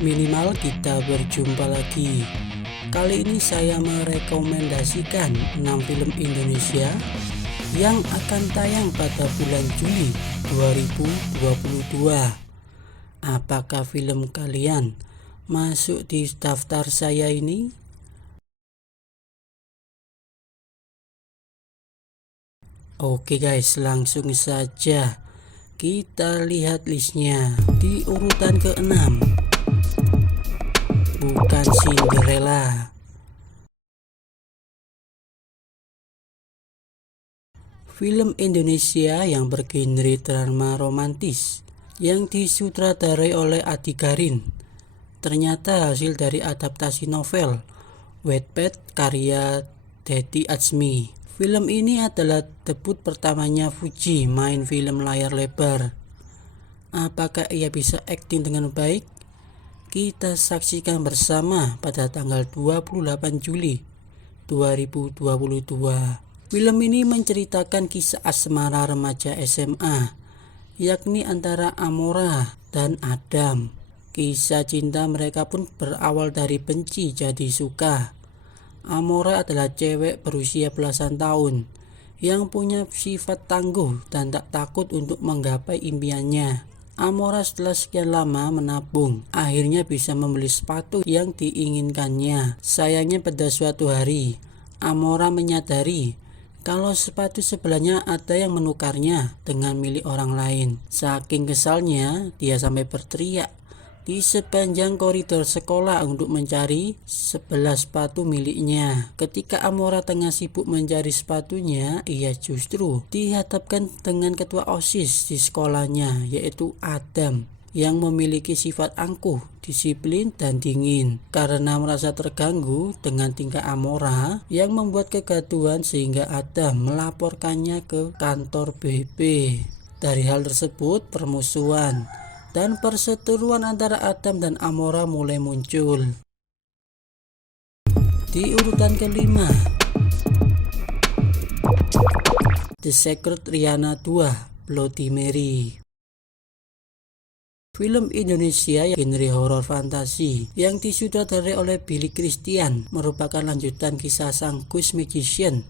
Minimal kita berjumpa lagi. Kali ini saya merekomendasikan 6 film Indonesia yang akan tayang pada bulan Juli 2022. Apakah film kalian masuk di daftar saya ini? Oke guys, langsung saja kita lihat listnya. Di urutan ke-6, Bukan Cinderella. Film Indonesia yang bergenre drama romantis yang disutradarai oleh Adi Garin. Ternyata hasil dari adaptasi novel Wattpad karya Dedi Atsmi. Film ini adalah debut pertamanya Fuji main film layar lebar. Apakah ia bisa akting dengan baik? Kita saksikan bersama pada tanggal 28 Juli 2022. Film ini menceritakan kisah asmara remaja SMA, yakni antara Amora dan Adam. Kisah cinta mereka pun berawal dari benci jadi suka. Amora adalah cewek berusia belasan tahun yang punya sifat tangguh dan tak takut untuk menggapai impiannya. Amora setelah sekian lama menabung, akhirnya bisa membeli sepatu yang diinginkannya. Sayangnya pada suatu hari, Amora menyadari kalau sepatu sebelahnya ada yang menukarnya dengan milik orang lain. Saking kesalnya, dia sampai berteriak di sepanjang koridor sekolah untuk mencari 11 sepatu miliknya. Ketika Amora tengah sibuk mencari sepatunya, ia justru dihadapkan dengan ketua OSIS di sekolahnya, yaitu Adam, yang memiliki sifat angkuh, disiplin, dan dingin. Karena merasa terganggu dengan tingkah Amora yang membuat kegaduhan, sehingga Adam melaporkannya ke kantor BP. Dari hal tersebut, permusuhan dan perseteruan antara Adam dan Amora mulai muncul. Di urutan ke-5, The Secret Riana 2 Bloody Mary. Film Indonesia yang genre horor fantasi yang disutradarai oleh Billy Christian merupakan lanjutan kisah sang ghost magician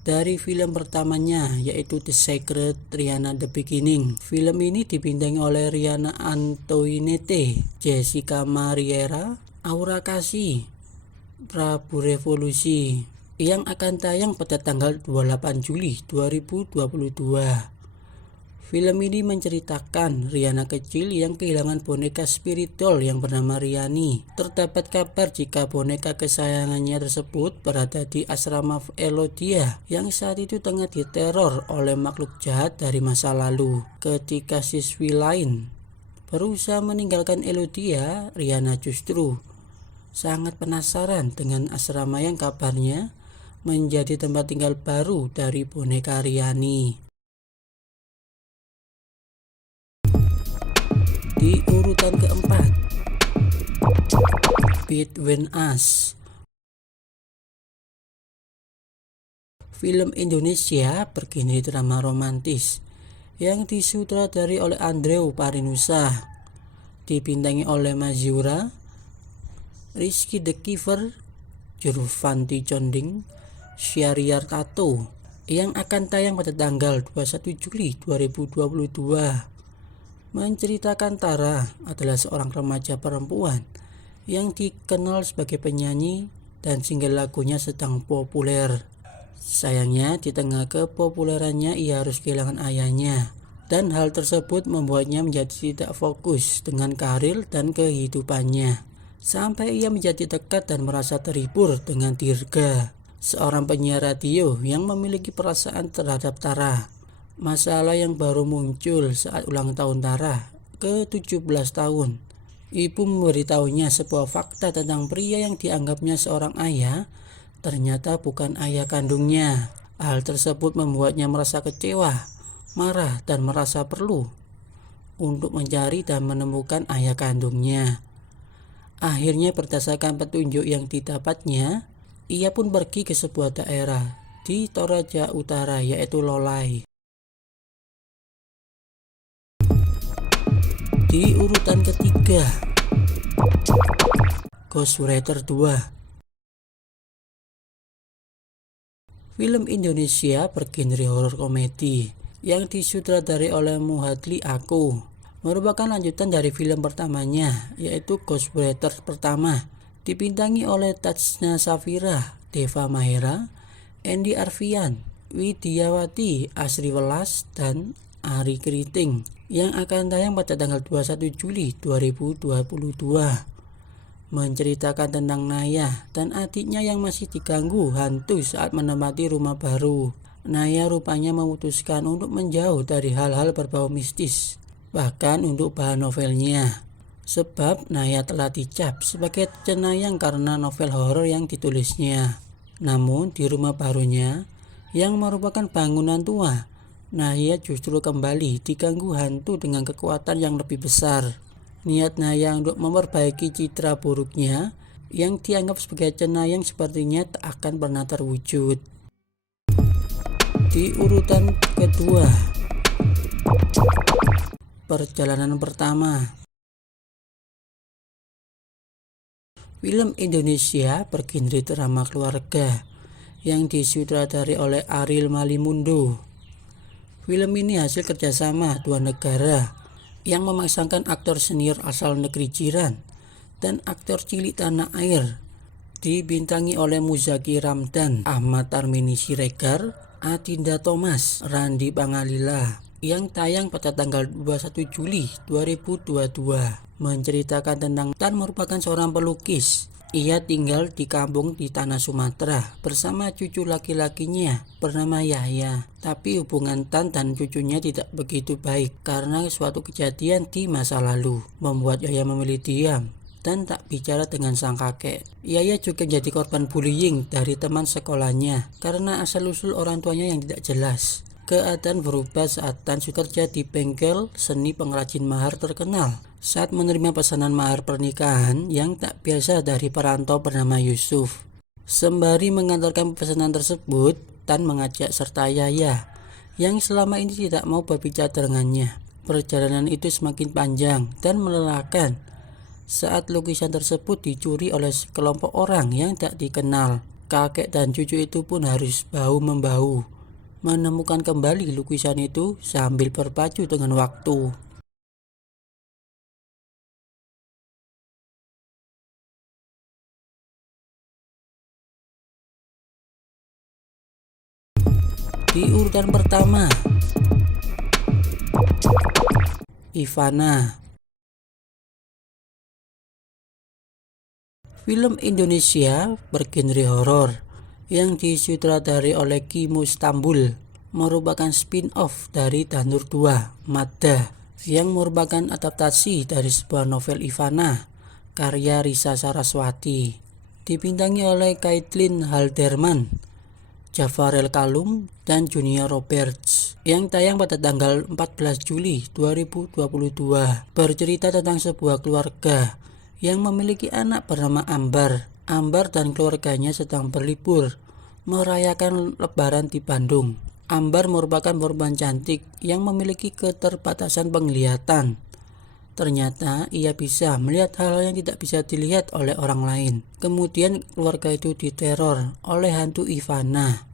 dari film pertamanya, yaitu The Secret Riana The Beginning. Film ini dibintangi oleh Riana Antoinette, Jessica Mariera, Aura Kasih, Prabu Revolusi, yang akan tayang pada tanggal 28 Juli 2022. Film ini menceritakan Riana kecil yang kehilangan boneka spirit doll yang bernama Riani. Terdapat kabar jika boneka kesayangannya tersebut berada di asrama Elodia yang saat itu tengah diteror oleh makhluk jahat dari masa lalu. Ketika siswi lain berusaha meninggalkan Elodia, Riana justru sangat penasaran dengan asrama yang kabarnya menjadi tempat tinggal baru dari boneka Riani. Di urutan ke-4, Between Us. Film Indonesia bergenre drama romantis yang disutradarai oleh Andrew Parinusa, dibintangi oleh Mazura, Rizky The Giver, Jurvanti Conding, Syahriar Tato, yang akan tayang pada tanggal 21 Juli 2022. Menceritakan Tara adalah seorang remaja perempuan yang dikenal sebagai penyanyi dan single lagunya sedang populer. Sayangnya di tengah kepopulerannya ia harus kehilangan ayahnya, dan hal tersebut membuatnya menjadi tidak fokus dengan karir dan kehidupannya. Sampai ia menjadi dekat dan merasa terhibur dengan Dirga, seorang penyiar radio yang memiliki perasaan terhadap Tara. Masalah yang baru muncul saat ulang tahun Tara ke-17 tahun. Ibu memberitahunya sebuah fakta tentang pria yang dianggapnya seorang ayah ternyata bukan ayah kandungnya. Hal tersebut membuatnya merasa kecewa, marah, dan merasa perlu untuk mencari dan menemukan ayah kandungnya. Akhirnya berdasarkan petunjuk yang didapatnya, ia pun pergi ke sebuah daerah di Toraja Utara, yaitu Lolai. Di urutan ketiga, Ghostwriter 2. Film Indonesia bergenre horor komedi yang disutradarai oleh Muhadli Aku, merupakan lanjutan dari film pertamanya, yaitu Ghostwriter pertama, dibintangi oleh Tajna Safira, Deva Mahera, Andy Arfian, Widiawati Asri Welas, dan Ari Keriting, yang akan tayang pada tanggal 21 Juli 2022. Menceritakan tentang Naya dan adiknya yang masih diganggu hantu saat menempati rumah baru. Naya rupanya memutuskan untuk menjauh dari hal-hal berbau mistis, bahkan untuk bahan novelnya. Sebab Naya telah dicap sebagai cenayang karena novel horor yang ditulisnya. Namun di rumah barunya, yang merupakan bangunan tua, Naya justru kembali diganggu hantu dengan kekuatan yang lebih besar. Niat Naya untuk memperbaiki citra buruknya yang dianggap sebagai cenayang sepertinya tak akan pernah terwujud. Di urutan kedua, Perjalanan Pertama. Film Indonesia bergenre drama keluarga yang disutradarai oleh Ariel Malimundo. Film ini hasil kerjasama dua negara yang memasangkan aktor senior asal negeri jiran dan aktor cilik tanah air, dibintangi oleh Muzaki Ramdan, Ahmad Tarmini Siregar, Adinda Thomas, Randi Pangalila, yang tayang pada tanggal 21 Juli 2022. Menceritakan tentang Tan merupakan seorang pelukis. Ia tinggal di kampung di tanah Sumatera bersama cucu laki-lakinya bernama Yahya. Tapi hubungan Tan dan cucunya tidak begitu baik karena suatu kejadian di masa lalu membuat Yahya memilih diam dan tak bicara dengan sang kakek. Yahya juga jadi korban bullying dari teman sekolahnya karena asal-usul orang tuanya yang tidak jelas. Keadaan berubah saat Tan kerja di bengkel seni pengrajin mahar terkenal. Saat menerima pesanan mahar pernikahan yang tak biasa dari perantau bernama Yusuf. Sembari mengantarkan pesanan tersebut, Tan mengajak serta Yahya yang selama ini tidak mau berbicara dengannya. Perjalanan itu semakin panjang dan melelahkan saat lukisan tersebut dicuri oleh sekelompok orang yang tak dikenal. Kakek dan cucu itu pun harus bahu-membahu menemukan kembali lukisan itu sambil berpacu dengan waktu. Di urutan pertama, Ivana. Film Indonesia bergenre horor yang disutradarai oleh Kimo Stambul, merupakan spin-off dari Danur 2, Maddah, yang merupakan adaptasi dari sebuah novel Ivana, karya Risa Saraswati. Dibintangi oleh Caitlin Halderman, Jafarel Kalum, dan Junior Roberts, yang tayang pada tanggal 14 Juli 2022. Bercerita tentang sebuah keluarga yang memiliki anak bernama Ambar. Ambar dan keluarganya sedang berlibur merayakan lebaran di Bandung. Ambar merupakan perempuan cantik yang memiliki keterbatasan penglihatan. Ternyata ia bisa melihat hal yang tidak bisa dilihat oleh orang lain. Kemudian keluarga itu diteror oleh hantu Ivana,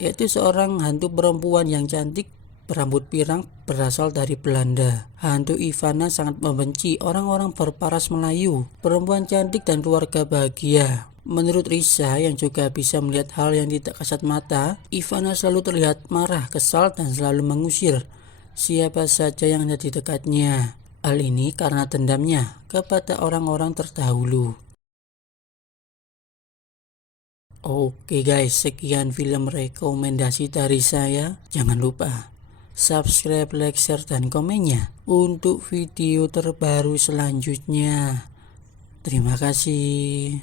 yaitu seorang hantu perempuan yang cantik berambut pirang berasal dari Belanda. Hantu Ivana sangat membenci orang-orang berparas Melayu, perempuan cantik dan keluarga bahagia. Menurut Risa yang juga bisa melihat hal yang tidak kasat mata, Ivana selalu terlihat marah, kesal, dan selalu mengusir siapa saja yang ada di dekatnya. Hal ini karena dendamnya kepada orang-orang terdahulu. Oke guys, sekian film rekomendasi dari saya. Jangan lupa subscribe, like, share, dan komennya untuk video terbaru selanjutnya. Terima kasih.